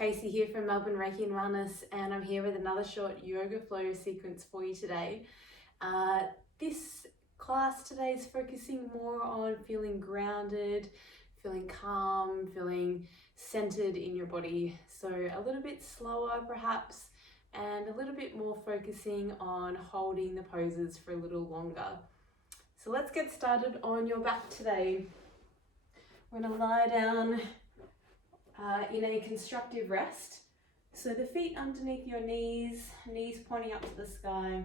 Casey here from Melbourne Reiki and Wellness, and I'm here with another short yoga flow sequence for you today. This class today is focusing more on feeling grounded, feeling calm, feeling centered in your body. So a little bit slower perhaps, and a little bit more focusing on holding the poses for a little longer. So let's get started on your back today. We're going to lie down in a constructive rest. So the feet underneath your knees pointing up to the sky.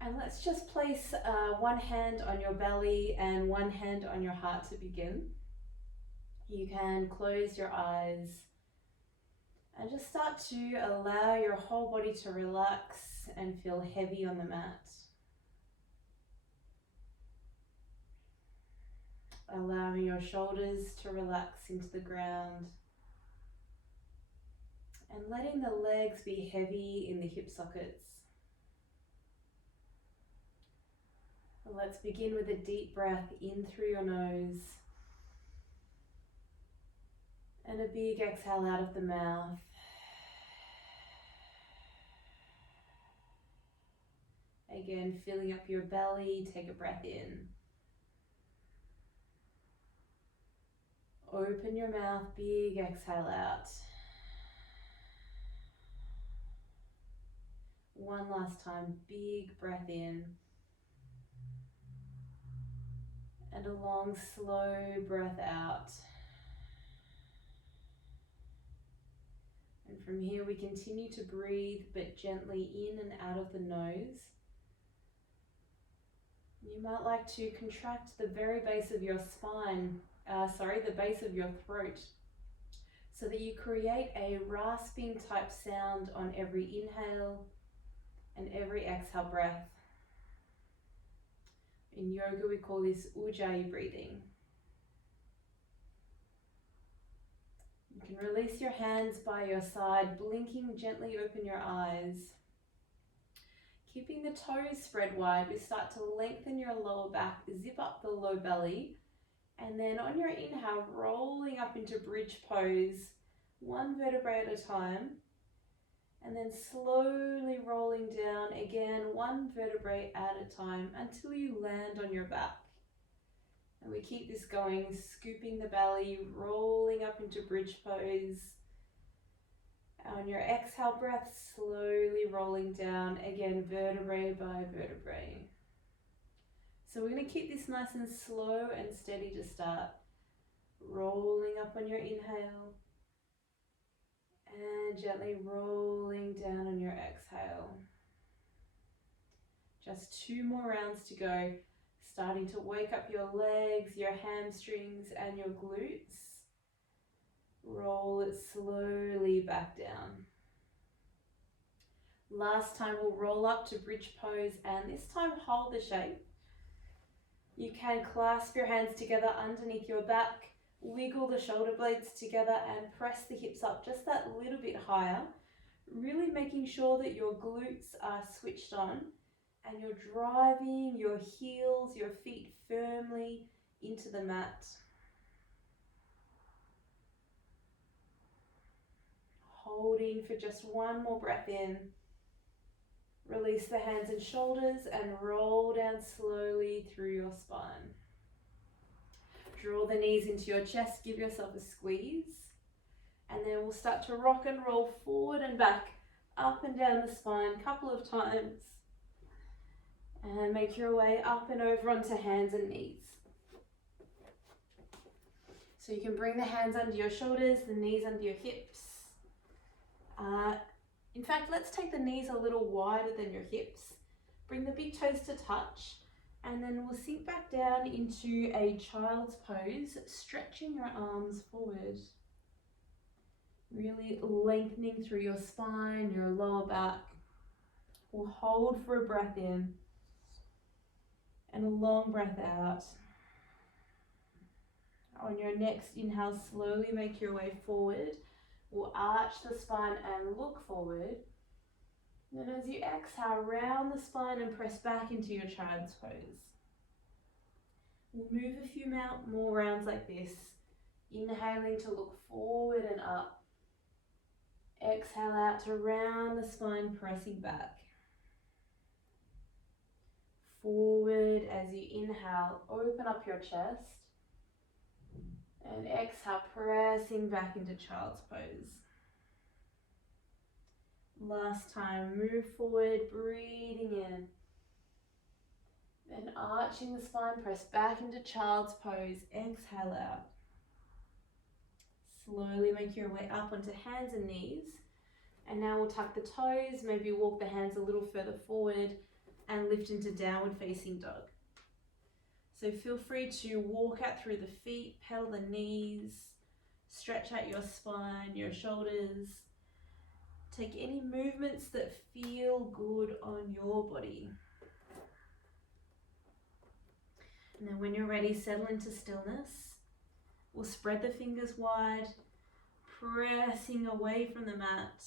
And let's just place one hand on your belly and one hand on your heart to begin. You can close your eyes and just start to allow your whole body to relax and feel heavy on the mat. Allowing your shoulders to relax into the ground and letting the legs be heavy in the hip sockets. Let's begin with a deep breath in through your nose and a big exhale out of the mouth. Again, filling up your belly, take a breath in. Open your mouth, big exhale out. One last time, big breath in. And a long, slow breath out. And from here we continue to breathe, but gently in and out of the nose. You might like to contract the very base of your spine, the base of your throat, so that you create a rasping type sound on every inhale and every exhale breath. In yoga we call this ujjayi breathing. You can release your hands by your side, blinking, gently open your eyes. Keeping the toes spread wide, we start to lengthen your lower back, zip up the low belly, and then on your inhale, rolling up into bridge pose, one vertebrae at a time, and then slowly rolling down again, one vertebrae at a time until you land on your back. And we keep this going, scooping the belly, rolling up into bridge pose. On your exhale breath, slowly rolling down, again, vertebrae by vertebrae. So we're going to keep this nice and slow and steady to start. Rolling up on your inhale and gently rolling down on your exhale. Just 2 more rounds to go. Starting to wake up your legs, your hamstrings and your glutes. Roll it slowly back down. Last time we'll roll up to bridge pose, and this time hold the shape. You can clasp your hands together underneath your back, wiggle the shoulder blades together and press the hips up just that little bit higher, really making sure that your glutes are switched on and you're driving your heels, your feet firmly into the mat. Holding for just one more breath in. Release the hands and shoulders and roll down slowly through your spine. Draw the knees into your chest, give yourself a squeeze. And then we'll start to rock and roll forward and back, up and down the spine a couple of times. And make your way up and over onto hands and knees. So you can bring the hands under your shoulders, the knees under your hips. In fact, let's take the knees a little wider than your hips. Bring the big toes to touch, and then we'll sink back down into a child's pose, stretching your arms forward. Really lengthening through your spine, your lower back. We'll hold for a breath in and a long breath out. On your next inhale, slowly make your way forward. We'll arch the spine and look forward. Then as you exhale, round the spine and press back into your child's pose. We'll move a few more rounds like this, inhaling to look forward and up, exhale out to round the spine, pressing back. Forward as you inhale, open up your chest. And exhale, pressing back into child's pose. Last time, move forward, breathing in. Then arching the spine, press back into child's pose. Exhale out. Slowly make your way up onto hands and knees. And now we'll tuck the toes, maybe walk the hands a little further forward and lift into downward facing dog. So feel free to walk out through the feet, pedal the knees, stretch out your spine, your shoulders. Take any movements that feel good on your body. And then when you're ready, settle into stillness. We'll spread the fingers wide, pressing away from the mat.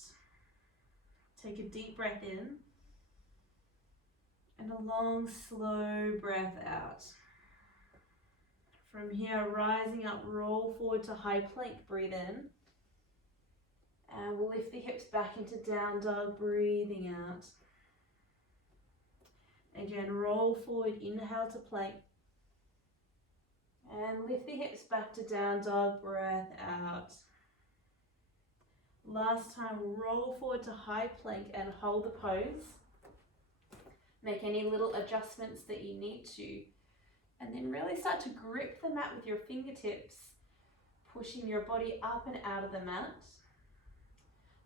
Take a deep breath in and a long, slow breath out. From here, rising up, roll forward to high plank, breathe in. And we'll lift the hips back into down dog, breathing out. Again, roll forward, inhale to plank. And lift the hips back to down dog, breath out. Last time, roll forward to high plank and hold the pose. Make any little adjustments that you need to. And then really start to grip the mat with your fingertips, pushing your body up and out of the mat.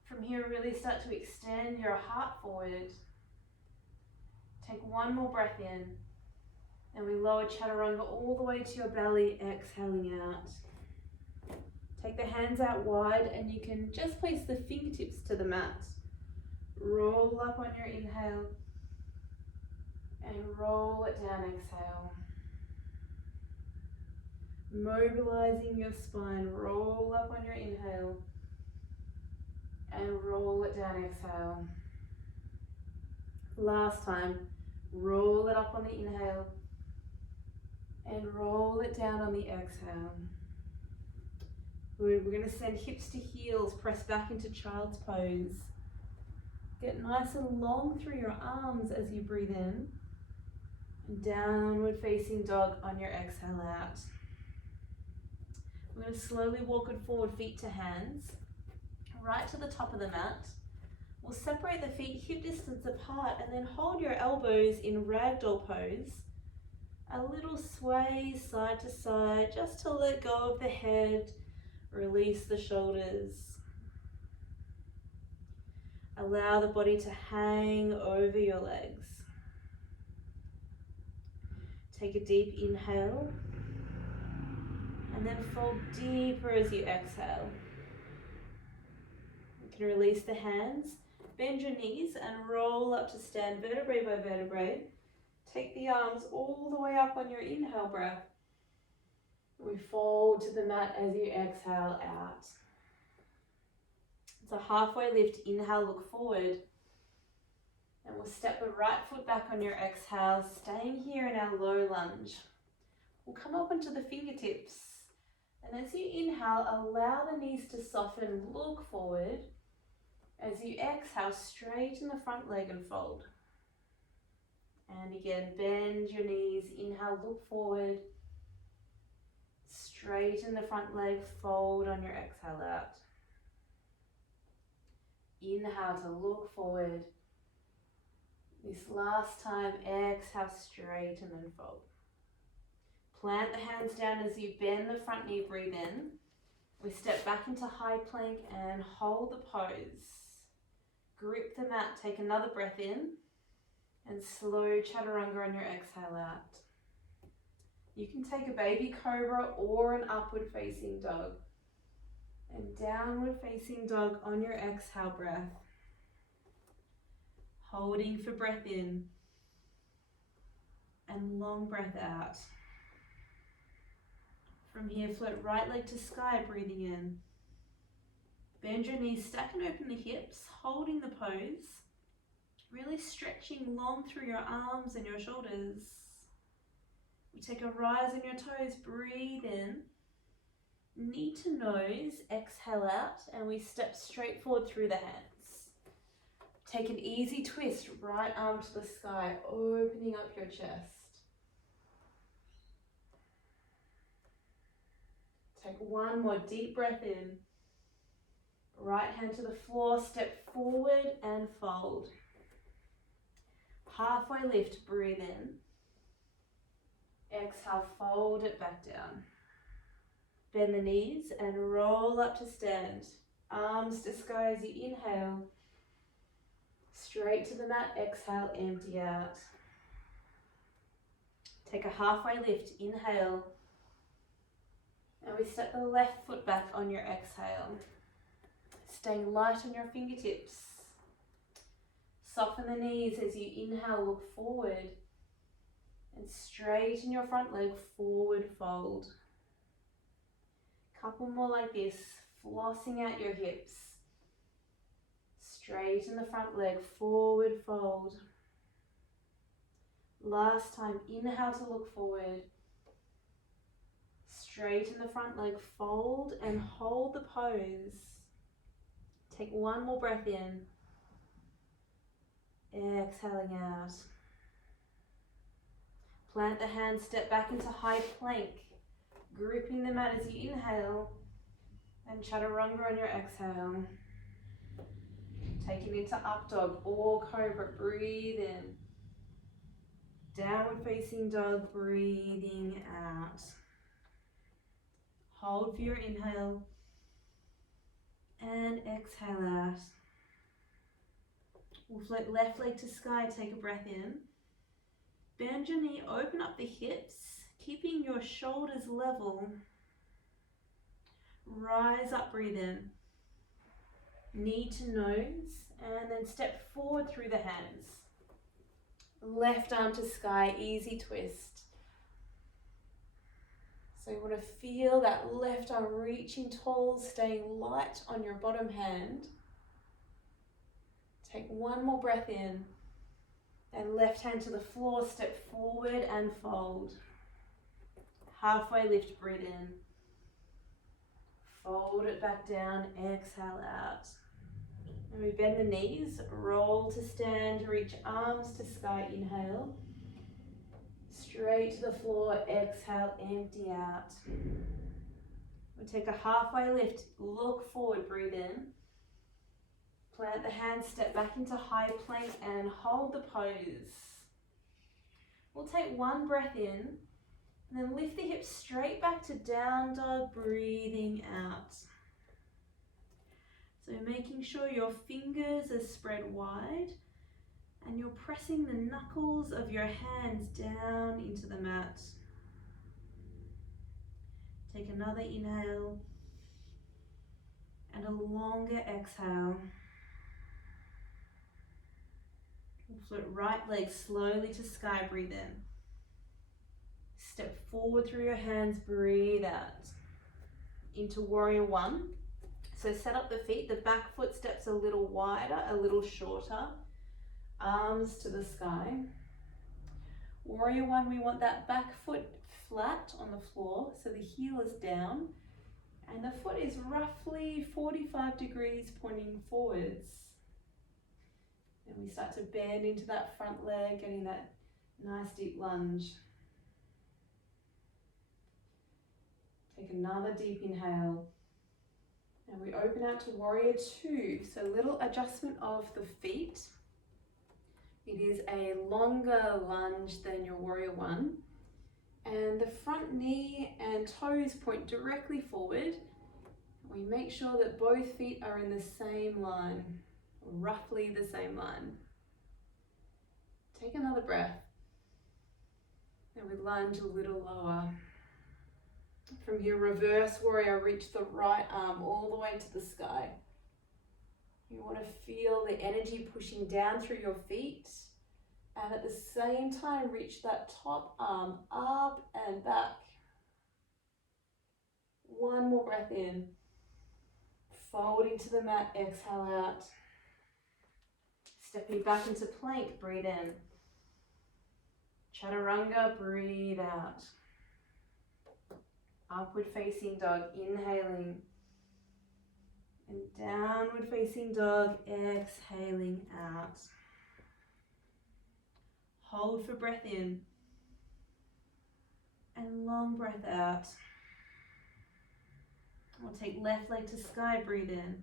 From here, really start to extend your heart forward. Take one more breath in. And we lower chaturanga all the way to your belly, exhaling out. Take the hands out wide and you can just place the fingertips to the mat. Roll up on your inhale and roll it down, exhale. Mobilizing your spine, roll up on your inhale and roll it down, exhale. Last time, roll it up on the inhale and roll it down on the exhale. Good, we're going to send hips to heels, press back into child's pose. Get nice and long through your arms as you breathe in. And downward facing dog on your exhale out. We're going to slowly walk it forward, feet to hands, right to the top of the mat. We'll separate the feet hip distance apart and then hold your elbows in ragdoll pose. A little sway side to side just to let go of the head, release the shoulders. Allow the body to hang over your legs. Take a deep inhale and then fold deeper as you exhale. You can release the hands, bend your knees and roll up to stand vertebrae by vertebrae. Take the arms all the way up on your inhale breath. We fold to the mat as you exhale out. It's a halfway lift, inhale, look forward. And we'll step the right foot back on your exhale, staying here in our low lunge. We'll come up onto the fingertips. And as you inhale, allow the knees to soften, look forward. As you exhale, straighten the front leg and fold. And again, bend your knees, inhale, look forward. Straighten the front leg, fold on your exhale out. Inhale to look forward. This last time, exhale, straighten and fold. Plant the hands down as you bend the front knee, breathe in. We step back into high plank and hold the pose. Grip the mat, take another breath in and slow chaturanga on your exhale out. You can take a baby cobra or an upward facing dog. And downward facing dog on your exhale breath. Holding for breath in and long breath out. From here, float right leg to sky, breathing in. Bend your knees, stack and open the hips, holding the pose. Really stretching long through your arms and your shoulders. We take a rise on your toes, breathe in. Knee to nose, exhale out, and we step straight forward through the hands. Take an easy twist, right arm to the sky, opening up your chest. Take one more deep breath in. Right hand to the floor, step forward and fold. Halfway lift, breathe in. Exhale, fold it back down. Bend the knees and roll up to stand. Arms to sky as you inhale. Straight to the mat, exhale, empty out. Take a halfway lift, inhale. And we step the left foot back on your exhale. Staying light on your fingertips. Soften the knees as you inhale, look forward. And straighten your front leg, forward fold. Couple more like this, flossing out your hips. Straighten the front leg, forward fold. Last time, inhale to look forward. Straighten the front leg, fold and hold the pose. Take one more breath in. Exhaling out. Plant the hands, step back into high plank. Gripping the mat as you inhale. And chaturanga on your exhale. Take it into up dog or cobra, breathe in. Downward facing dog, breathing out. Hold for your inhale. And exhale out. We'll float left leg to sky, take a breath in. Bend your knee, open up the hips, keeping your shoulders level. Rise up, breathe in. Knee to nose, and then step forward through the hands. Left arm to sky, easy twist. So you want to feel that left arm reaching tall, staying light on your bottom hand. Take one more breath in. And left hand to the floor, step forward and fold. Halfway lift, breathe in. Fold it back down, exhale out. And we bend the knees, roll to stand, reach arms to sky, inhale. Straight to the floor, exhale, empty out. We'll take a halfway lift, look forward, breathe in. Plant the hands, step back into high plank and hold the pose. We'll take one breath in and then lift the hips straight back to down dog, breathing out. So making sure your fingers are spread wide and you're pressing the knuckles of your hands down into the mat. Take another inhale and a longer exhale. Float right leg slowly to sky, breathe in. Step forward through your hands, breathe out. Into warrior one. So set up the feet, the back foot steps a little wider, a little shorter. Arms to the sky. Warrior one, we want that back foot flat on the floor, so the heel is down. And the foot is roughly 45 degrees pointing forwards. And we start to bend into that front leg, getting that nice deep lunge. Take another deep inhale. And we open out to warrior two. So little adjustment of the feet. It is a longer lunge than your warrior one. And the front knee and toes point directly forward. We make sure that both feet are in the same line. Roughly the same line. Take another breath. And we lunge a little lower. From your reverse warrior, reach the right arm all the way to the sky. You want to feel the energy pushing down through your feet. And at the same time, reach that top arm up and back. One more breath in. Fold into the mat, exhale out. Stepping back into plank, breathe in. Chaturanga, breathe out. Upward facing dog, inhaling. And downward facing dog, exhaling out. Hold for breath in. And long breath out. We'll take left leg to sky, breathe in.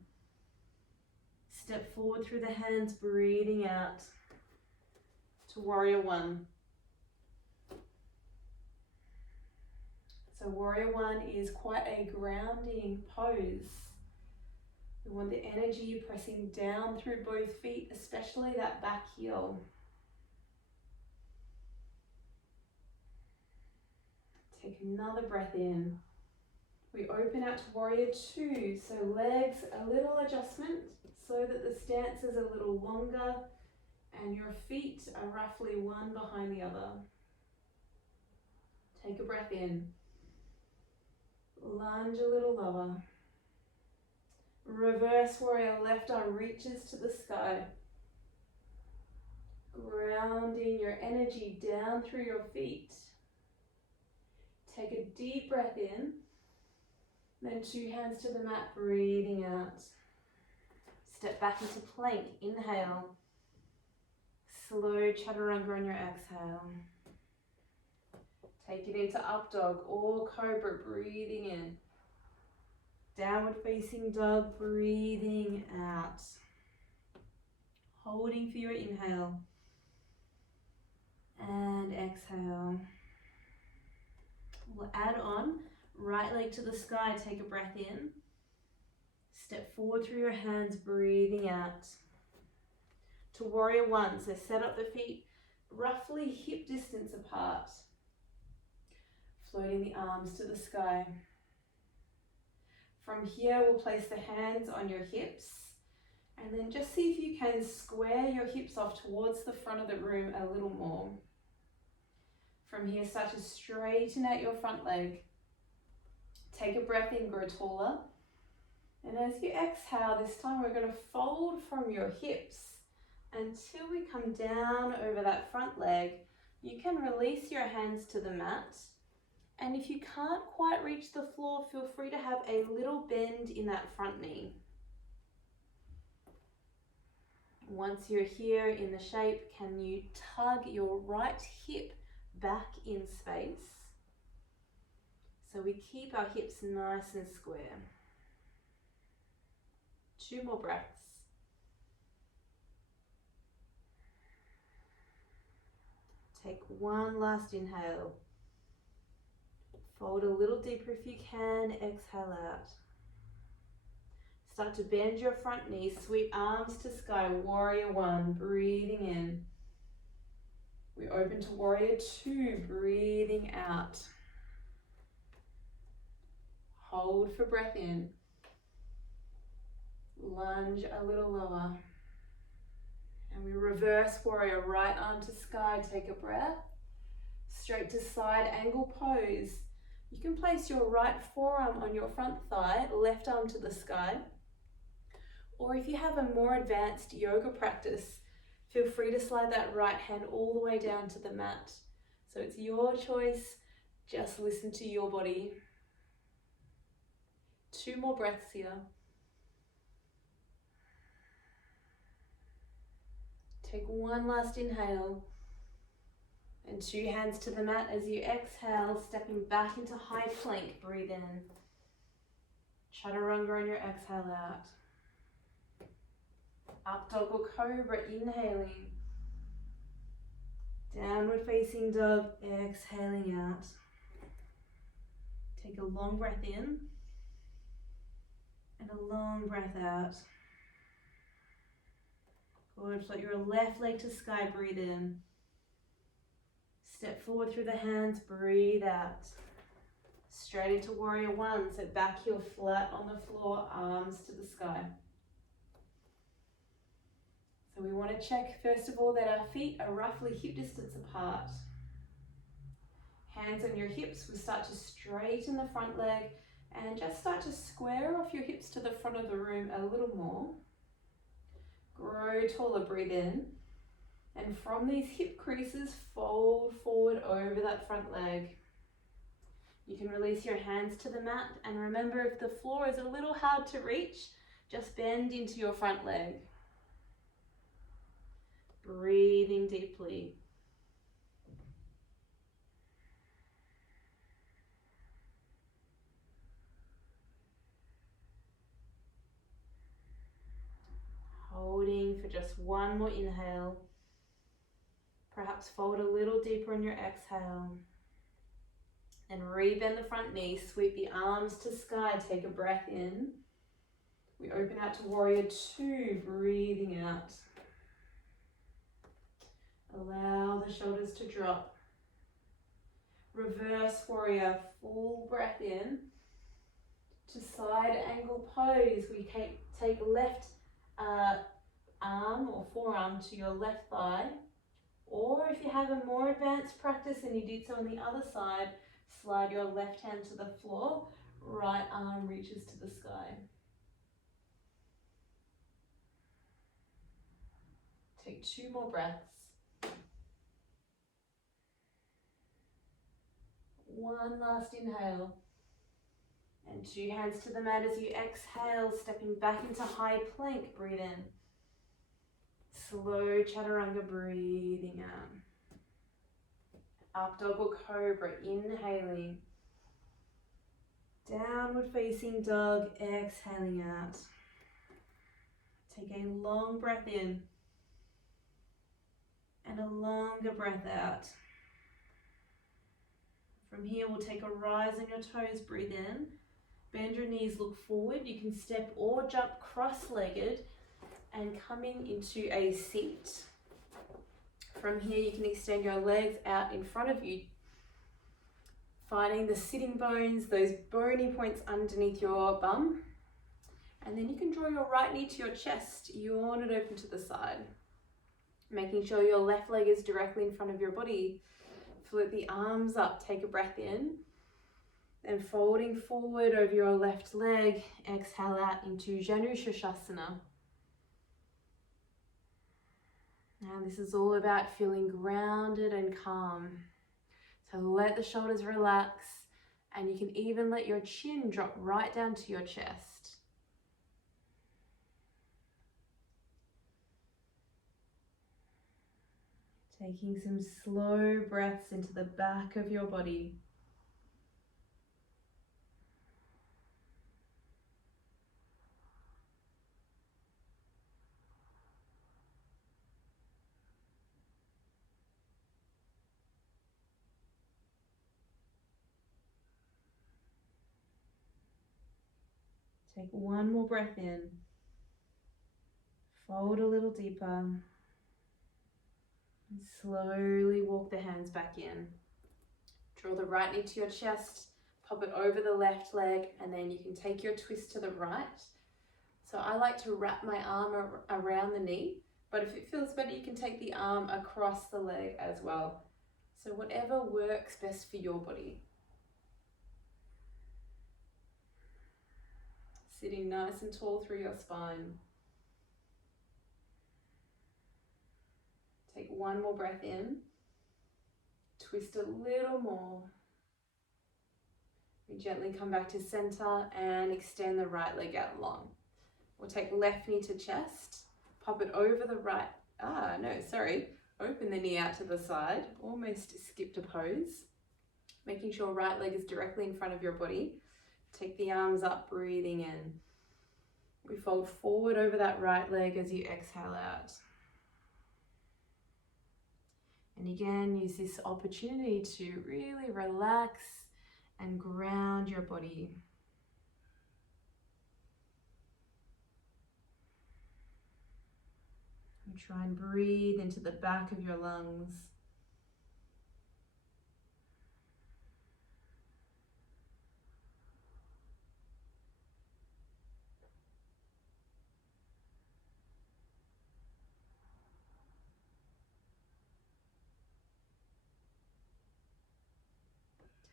Step forward through the hands, breathing out to warrior one. So warrior one is quite a grounding pose. We want the energy pressing down through both feet, especially that back heel. Take another breath in. We open out to warrior two, so legs, a little adjustment so that the stance is a little longer and your feet are roughly one behind the other. Take a breath in. Lunge a little lower. Reverse warrior, left arm reaches to the sky. Grounding your energy down through your feet. Take a deep breath in, then two hands to the mat, breathing out. Step back into plank, inhale. Slow chaturanga on your exhale. Take it into up dog or cobra, breathing in. Downward facing dog, breathing out. Holding for your inhale. And exhale. We'll add on, right leg to the sky, take a breath in. Step forward through your hands, breathing out. To warrior one, so set up the feet roughly hip distance apart. Floating the arms to the sky. From here, we'll place the hands on your hips and then just see if you can square your hips off towards the front of the room a little more. From here, start to straighten out your front leg. Take a breath in, grow taller. And as you exhale, this time we're going to fold from your hips until we come down over that front leg. You can release your hands to the mat. And if you can't quite reach the floor, feel free to have a little bend in that front knee. Once you're here in the shape, can you tug your right hip back in space? So we keep our hips nice and square. 2 more breaths. Take one last inhale. Fold a little deeper if you can, exhale out. Start to bend your front knee, sweep arms to sky, warrior one, breathing in. We open to warrior two, breathing out. Hold for breath in. Lunge a little lower. And we reverse warrior, right arm to sky, take a breath. Straight to side angle pose. You can place your right forearm on your front thigh, left arm to the sky. Or if you have a more advanced yoga practice, feel free to slide that right hand all the way down to the mat. So it's your choice, just listen to your body. 2 more breaths here. Take one last inhale. And 2 hands to the mat as you exhale, stepping back into high plank, breathe in. Chaturanga on your exhale out. Up dog or cobra, inhaling. Downward facing dog, exhaling out. Take a long breath in and a long breath out. Good, float your left leg to sky, breathe in. Step forward through the hands, breathe out. Straight into warrior one, so back heel flat on the floor, arms to the sky. So we want to check first of all that our feet are roughly hip distance apart. Hands on your hips, we start to straighten the front leg and just start to square off your hips to the front of the room a little more. Grow taller, breathe in. And from these hip creases, fold forward over that front leg. You can release your hands to the mat, and remember, if the floor is a little hard to reach, just bend into your front leg. Breathing deeply. Holding for just one more inhale. Perhaps fold a little deeper on your exhale. And rebend the front knee, sweep the arms to sky, take a breath in. We open out to warrior two, breathing out. Allow the shoulders to drop. Reverse warrior, full breath in. To side angle pose, we take left arm or forearm to your left thigh. Or if you have a more advanced practice and you did so on the other side, slide your left hand to the floor, right arm reaches to the sky. Take 2 more breaths. One last inhale. And 2 hands to the mat as you exhale, stepping back into high plank, breathe in. Slow chaturanga, breathing out. Up dog or cobra, inhaling. Downward facing dog, exhaling out. Take a long breath in and a longer breath out. From here, we'll take a rise on your toes, breathe in. Bend your knees, look forward. You can step or jump cross-legged and coming into a seat. From here, you can extend your legs out in front of you, finding the sitting bones, those bony points underneath your bum. And then you can draw your right knee to your chest, yawn it open to the side. Making sure your left leg is directly in front of your body. Float the arms up, take a breath in. Then folding forward over your left leg, exhale out into Janu Shirshasana. Now this is all about feeling grounded and calm. So let the shoulders relax, and you can even let your chin drop right down to your chest. Taking some slow breaths into the back of your body. Take one more breath in. Fold a little deeper. And slowly walk the hands back in. Draw the right knee to your chest, pop it over the left leg, and then you can take your twist to the right. So I like to wrap my arm around the knee, but if it feels better, you can take the arm across the leg as well. So whatever works best for your body. Sitting nice and tall through your spine. Take one more breath in. Twist a little more. We gently come back to center and extend the right leg out long. We'll take left knee to chest, pop it over the right, open the knee out to the side, almost skipped a pose. Making sure right leg is directly in front of your body. Take the arms up, breathing in. We fold forward over that right leg as you exhale out. And again, use this opportunity to really relax and ground your body. And try and breathe into the back of your lungs.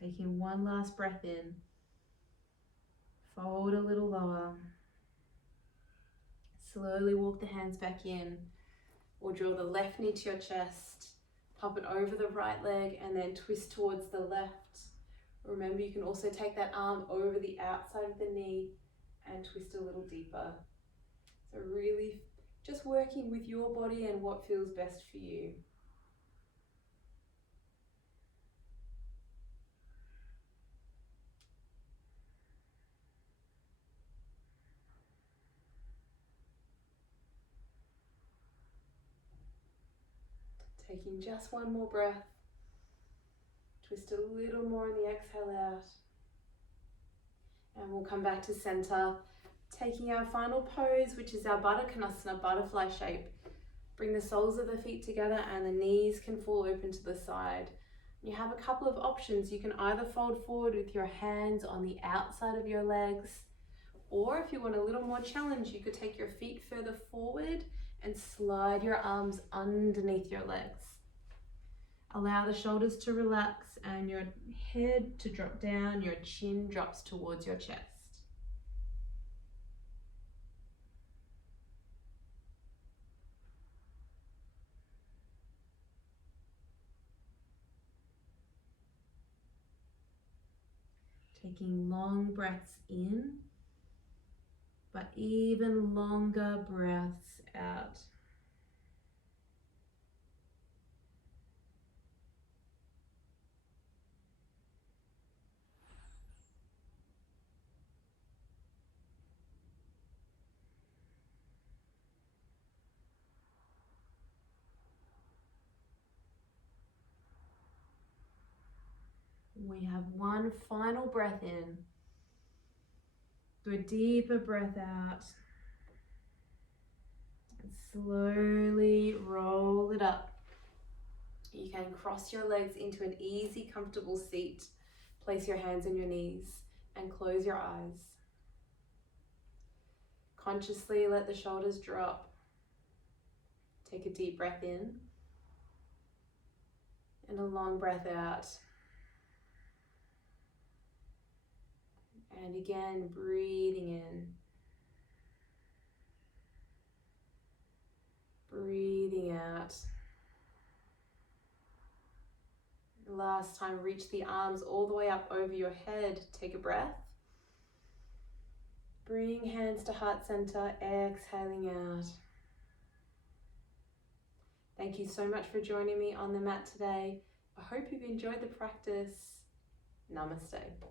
Taking one last breath in. Fold a little lower. Slowly walk the hands back in. Or draw the left knee to your chest. Pop it over the right leg and then twist towards the left. Remember, you can also take that arm over the outside of the knee and twist a little deeper. So really just working with your body and what feels best for you. Taking just one more breath. Twist a little more on the exhale out. And we'll come back to center, taking our final pose, which is our Baddha Konasana, butterfly shape. Bring the soles of the feet together and the knees can fall open to the side. You have a couple of options. You can either fold forward with your hands on the outside of your legs, or if you want a little more challenge, you could take your feet further forward and slide your arms underneath your legs. Allow the shoulders to relax and your head to drop down, your chin drops towards your chest. Taking long breaths in, but even longer breaths out. We have one final breath in. Do a deeper breath out. And slowly roll it up. You can cross your legs into an easy, comfortable seat. Place your hands on your knees and close your eyes. Consciously let the shoulders drop. Take a deep breath in and a long breath out. And again, breathing in, breathing out. Last time, reach the arms all the way up over your head. Take a breath. Bring hands to heart center, exhaling out. Thank you so much for joining me on the mat today. I hope you've enjoyed the practice. Namaste.